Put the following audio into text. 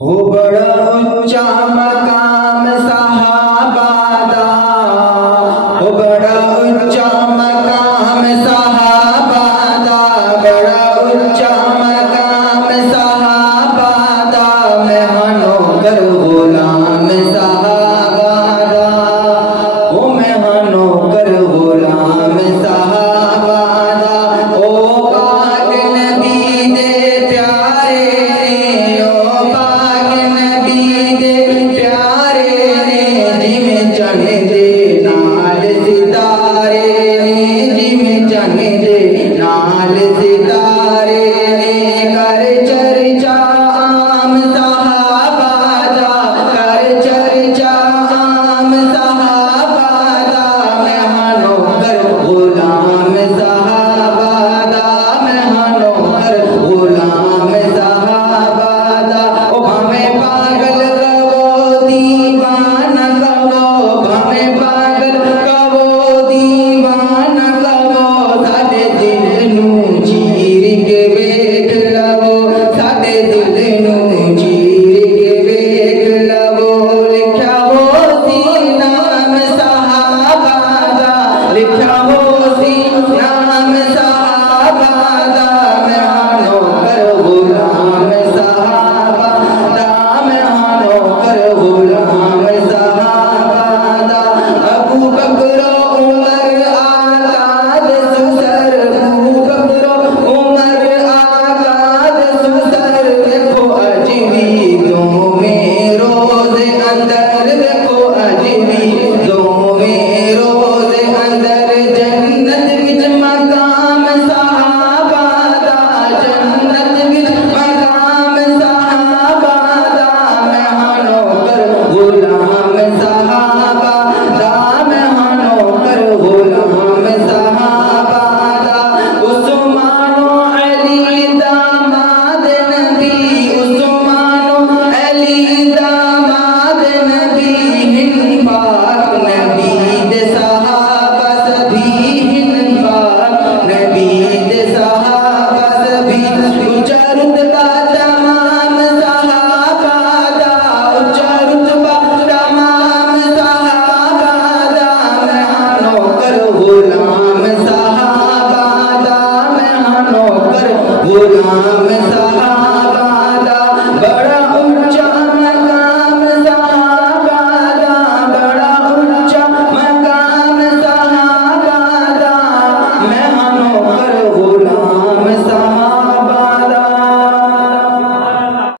हो बड़ा ऊंचा मकाम सहाबा दा, हो बड़ा ऊंचा मकाम सहाबा दा, बड़ा ऊंचा मकाम सहाबा दा, मैं हनो कर गुलाम सहाबा दा, ओ मैं हनो कर गुलाम सहाबा दा। ओ पाक नबी दे प्यारे ने, ओ पाक नबी दे प्यारे ने, जिमें चढ़ दे नाल सितारे ने, जिमें चढ़ दे नाल सितारे ने, कर चर्चा आम सहाबा दा, कर चर्चा आम सहाबा दा, मैं हनो कर गुलाम सहाबा दा, मैं हनो कर गुलाम सहाबा दा। ओ हमें पागल कवो दीवाना कवो, हमें पागल कवो दीवाना कवो, साडे दिल नू चीर के वेख लवो, साडे दिल नू चीर के वेख लवो। लिखा हो सी नाम सहाबा दा, लिखा हो सी नाम सहाबा दा, मैं हनो कर गुलाम सहाबा दा, मैं हनो कर गुलाम सहाबा दा। अबू बकर उमर आजाद सुसर, अबू बकर उमर आजाद सुसर, देखो अज भी